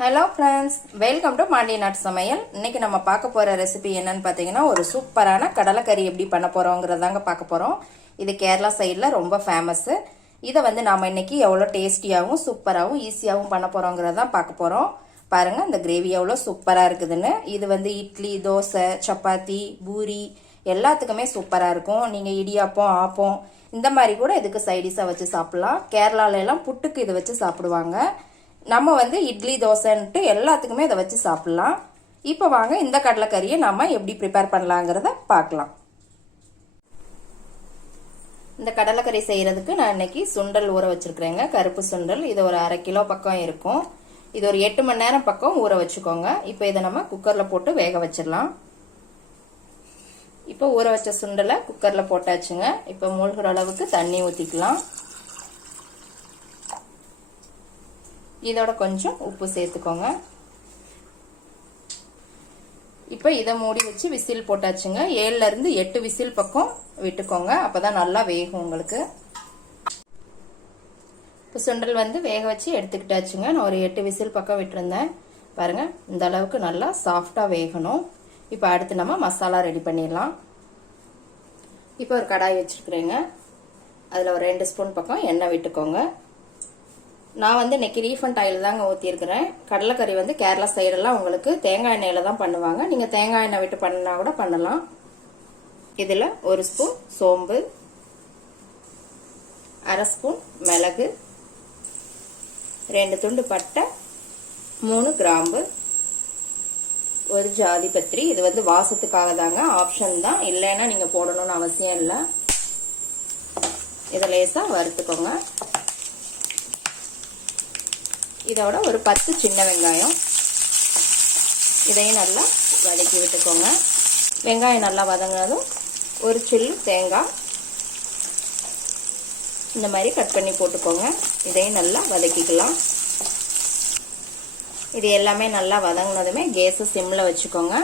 Hello friends, welcome to மாண்டி நாட் சமையல். இன்னைக்கு நம்ம பார்க்க போகிற ரெசிபி என்னன்னு பார்த்தீங்கன்னா, ஒரு சூப்பரான கடலைக்கறி எப்படி பண்ண போகிறோங்கிறதாங்க பார்க்க போகிறோம். இது கேரளா சைடில் ரொம்ப ஃபேமஸ்ஸு. இதை வந்து நாம் இன்னைக்கு எவ்வளோ டேஸ்டியாகவும் சூப்பராகவும் ஈஸியாகவும் பண்ண போகிறோங்கிறதான் பார்க்க போகிறோம். பாருங்கள், இந்த கிரேவி எவ்வளோ சூப்பராக இருக்குதுன்னு. இது வந்து இட்லி, தோசை, சப்பாத்தி, பூரி எல்லாத்துக்குமே சூப்பராக இருக்கும். நீங்கள் இடியாப்பம், ஆப்பம் இந்த மாதிரி கூட இதுக்கு சைடிஷாக வச்சு சாப்பிட்லாம். கேரளாலெல்லாம் புட்டுக்கு இதை வச்சு சாப்பிடுவாங்க. நம்ம வந்து இட்லி, தோசைன்ட்டு எல்லாத்துக்குமே இதை வச்சு சாப்பிட்லாம். இப்போ வாங்க இந்த கடலைக்கறியை நம்ம எப்படி ப்ரிப்பேர் பண்ணலாங்கிறத பார்க்கலாம். இந்த கடலைக்கறி செய்கிறதுக்கு நான் இன்னைக்கு சுண்டல் ஊற வச்சுருக்கிறேங்க. கருப்பு சுண்டல். இது ஒரு 1/2 கிலோ பக்கம் இருக்கும். இது ஒரு 8 மணி நேரம் பக்கம் ஊற வச்சுக்கோங்க. இப்போ இதை நம்ம குக்கரில் போட்டு வேக வச்சிடலாம். இப்போ ஊற வச்ச சுண்டலை குக்கரில் போட்டாச்சுங்க. இப்போ மூழ்கிற அளவுக்கு தண்ணி ஊற்றிக்கலாம். இதோட கொஞ்சம் உப்பு சேர்த்துக்கோங்க. இப்போ இதை மூடி வச்சு விசில் போட்டாச்சுங்க. 7ல இருந்து 8 விசில் பக்கம் விட்டுக்கோங்க. அப்பதான் நல்லா வேகும் உங்களுக்கு. இப்போ சுண்டல் வந்து வேக வச்சு எடுத்துக்கிட்டாச்சுங்க. நான் ஒரு 8 விசில் பக்கம் விட்டுருந்தேன். பாருங்க, இந்த அளவுக்கு நல்லா சாஃப்டா வேகணும். இப்போ அடுத்து நம்ம மசாலா ரெடி பண்ணிடலாம். இப்போ ஒரு கடாய் வச்சிருக்கிறேங்க. அதில் ஒரு 2 ஸ்பூன் பக்கம் எண்ணெய் விட்டுக்கோங்க. நான் வந்து இன்னைக்கு ரீஃபண்ட் ஆயில் தாங்க ஊற்றிருக்கிறேன். கடலைக்கறி வந்து கேரளா சைடெல்லாம் உங்களுக்கு தேங்காய் எண்ணெயில் தான் பண்ணுவாங்க. நீங்கள் தேங்காய் எண்ணெய் விட்டு பண்ணினா கூட பண்ணலாம். இதில் 1 ஸ்பூன் சோம்பு, 1/2 ஸ்பூன் மிளகு, 2 துண்டு பட்டை, 3 கிராம்பு, 1 ஜாதி பத்திரி. இது வந்து வாசத்துக்காக தாங்க, ஆப்ஷன் தான், இல்லைன்னா நீங்கள் போடணும்னு அவசியம் இல்லை. இதை லேசாக வறுத்துக்கோங்க. இதோட ஒரு 10 சின்ன வெங்காயம், இதையும் நல்லா வதக்கி விட்டுக்கோங்க. வெங்காயம் நல்லா வதங்கினதும் ஒரு சில்லு தேங்காய் இந்த மாதிரி கட் பண்ணி போட்டுக்கோங்க. இதையும் நல்லா வதக்கிக்கலாம். இது எல்லாமே நல்லா வதங்கினதுமே கேஸை சிம்மில் வச்சுக்கோங்க.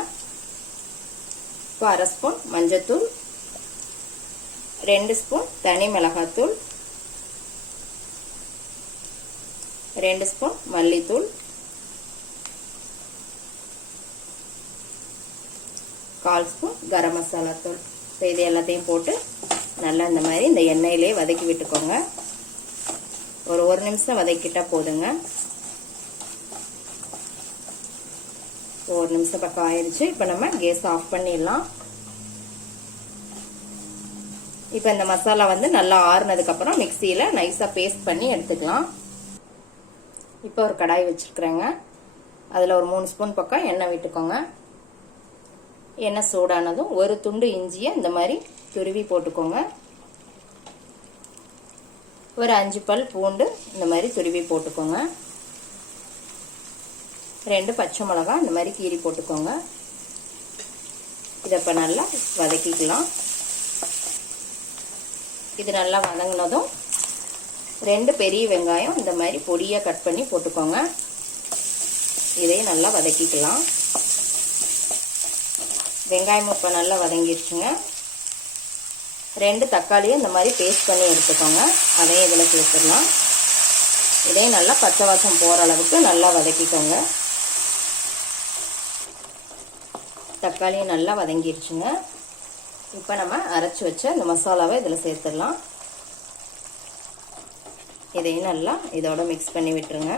இப்போ 1/2 ஸ்பூன் மஞ்சத்தூள், 2 ஸ்பூன் தனி மிளகாத்தூள், 2 ஸ்பூன் மல்லித்தூள், 1/4 ஸ்பூன் கரம் மசாலா தூள். இது எல்லாத்தையும் போட்டு நல்லா இந்த மாதிரி இந்த எண்ணெயிலே வதக்கி விட்டுக்கோங்க. ஒரு 1 நிமிஷம் வதக்கிட்டா போதுங்க. 1 நிமிஷம் பக்கம் ஆயிடுச்சு. இப்போ நம்ம கேஸ் ஆஃப் பண்ணிடலாம். இப்போ இந்த மசாலா வந்து நல்லா ஆறுனதுக்கு அப்புறம் மிக்சியில நைஸா பேஸ்ட் பண்ணி எடுத்துக்கலாம். இப்போ ஒரு கடாய் வச்சிருக்கிறேங்க. அதில் ஒரு 3 ஸ்பூன் பக்கம் எண்ணெய் விட்டுக்கோங்க. எண்ணெய் சூடானதும் 1 துண்டு இஞ்சியை இந்த மாதிரி துருவி போட்டுக்கோங்க. ஒரு 5 பல் பூண்டு இந்த மாதிரி துருவி போட்டுக்கோங்க. 2 பச்சை மிளகாய் இந்த மாதிரி கீறி போட்டுக்கோங்க. இதை இப்போ நல்லா வதக்கிக்கலாம். இது நல்லா வதங்கினதும் 2 பெரிய வெங்காயம் இந்த மாதிரி பொடியா கட் பண்ணி போட்டுக்கோங்க. இதையும் நல்லா வதக்கிக்கலாம். வெங்காயம் இப்போ நல்லா வதங்கிடுச்சுங்க. 2 தக்காளியும் இந்த மாதிரி பேஸ்ட் பண்ணி எடுத்துக்கோங்க. அதையும் இதில் சேர்த்துடலாம். இதையும் நல்லா பச்சை வாசம் போகிற அளவுக்கு நல்லா வதக்கிக்கோங்க. தக்காளியும் நல்லா வதங்கிடுச்சுங்க. இப்போ நம்ம அரைச்சி வச்ச இந்த மசாலாவை இதில் சேர்த்துடலாம். இதையும் நல்லா இதோட மிக்ஸ் பண்ணி விட்டுருங்க.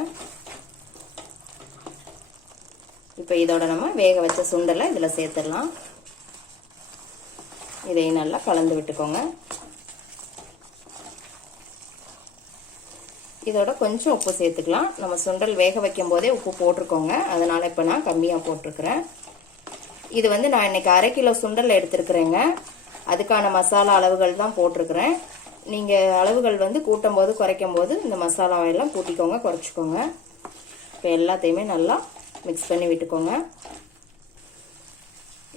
இப்போ இதோட நம்ம வேக வச்ச சுண்டலை இதில் சேர்த்துடலாம். இதையும் நல்லா கலந்து விட்டுக்கோங்க. இதோட கொஞ்சம் உப்பு சேர்த்துக்கலாம். நம்ம சுண்டல் வேக வைக்கும் போதே உப்பு போட்டிருக்கோங்க. அதனால இப்போ நான் கம்மியாக போட்டிருக்கிறேன். இது வந்து நான் இன்னைக்கு 1/2 கிலோ சுண்டல் எடுத்துருக்குறேங்க. அதுக்கான மசாலா அளவுகள் தான் போட்டிருக்கிறேன். நீங்கள் அளவுகள் வந்து கூட்டும் போது குறைக்கும் போது இந்த மசாலாவெல்லாம் கூட்டிக்கோங்க, குறைச்சிக்கோங்க. இப்போ எல்லாத்தையுமே நல்லா மிக்ஸ் பண்ணி விட்டுக்கோங்க.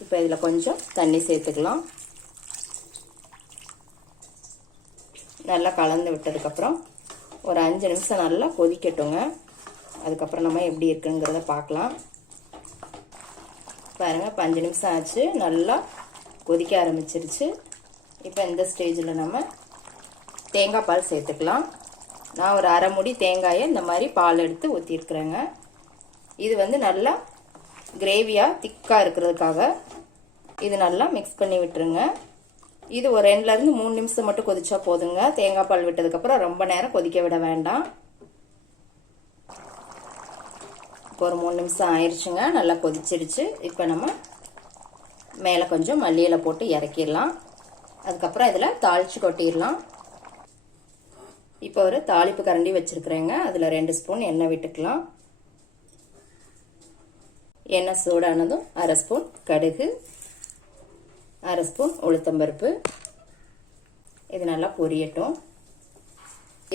இப்போ இதில் கொஞ்சம் தண்ணி சேர்த்துக்கலாம். நல்லா கலந்து விட்டதுக்கப்புறம் ஒரு 5 நிமிஷம் நல்லா கொதிக்கட்டுங்க. அதுக்கப்புறம் நம்ம எப்படி இருக்குங்கிறத பார்க்கலாம். பாருங்கள், இப்போ 5 நிமிஷம் ஆச்சு. நல்லா கொதிக்க ஆரம்பிச்சிருச்சு. இப்போ இந்த ஸ்டேஜில் நம்ம தேங்காய் பால் சேர்த்துக்கலாம். நான் ஒரு 1/2 மூடி தேங்காயை இந்த மாதிரி பால் எடுத்து ஊற்றிருக்கிறேங்க. இது வந்து நல்லா கிரேவியாக திக்காக இருக்கிறதுக்காக இது நல்லா மிக்ஸ் பண்ணி விட்டுருங்க. இது ஒரு 2ல இருந்து 3 நிமிஷம் மட்டும் கொதிச்சா போதுங்க. தேங்காய் பால் விட்டதுக்கப்புறம் ரொம்ப நேரம் கொதிக்க விட வேண்டாம். இப்போ ஒரு 3 நிமிஷம் ஆயிடுச்சுங்க. நல்லா கொதிச்சிடுச்சு. இப்போ நம்ம மேலே கொஞ்சம் மல்லி இலை போட்டு இறக்கிடலாம். அதுக்கப்புறம் இதில் தாளிச்சு கொட்டிடலாம். இப்போ ஒரு தாளிப்பு கரண்டி வச்சிருக்கிறேங்க. அதில் 2 ஸ்பூன் எண்ணெய் விட்டுக்கலாம். எண்ணெய் சூடானதும் 1/2 ஸ்பூன் கடுகு, 1/2 ஸ்பூன் உளுத்தம்பருப்பு, இது நல்லா பொரியட்டும்.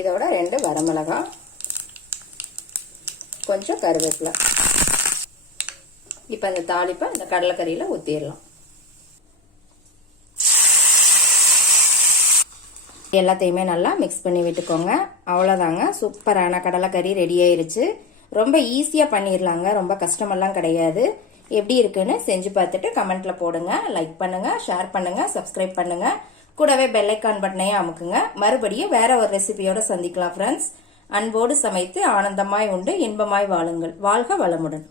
இதோட 2 வரமிளகாய், கொஞ்சம் கருவேப்பிலை. இப்போ இந்த தாளிப்பை இந்த கடலைக்கறியில் ஊற்றிடலாம். எல்லாத்தையுமே நல்லா மிக்ஸ் பண்ணி விட்டுக்கோங்க. அவ்வளோதாங்க, சூப்பரான கடலைக்கறி ரெடி ஆயிருச்சு. ரொம்ப ஈஸியாக பண்ணிடலாங்க, ரொம்ப கஷ்டமெல்லாம் கிடையாது. எப்படி இருக்குன்னு செஞ்சு பார்த்துட்டு கமெண்ட்ல போடுங்க. லைக் பண்ணுங்க, ஷேர் பண்ணுங்க, சப்ஸ்கிரைப் பண்ணுங்க. கூடவே பெல் ஐக்கான் பட்டனையும் அமுக்குங்க. மறுபடியும் வேற ஒரு ரெசிபியோட சந்திக்கலாம் ஃப்ரெண்ட்ஸ். அன்போடு சமைத்து ஆனந்தமாய் உண்டு இன்பமாய் வாழுங்கள். வாழ்க வளமுடன்.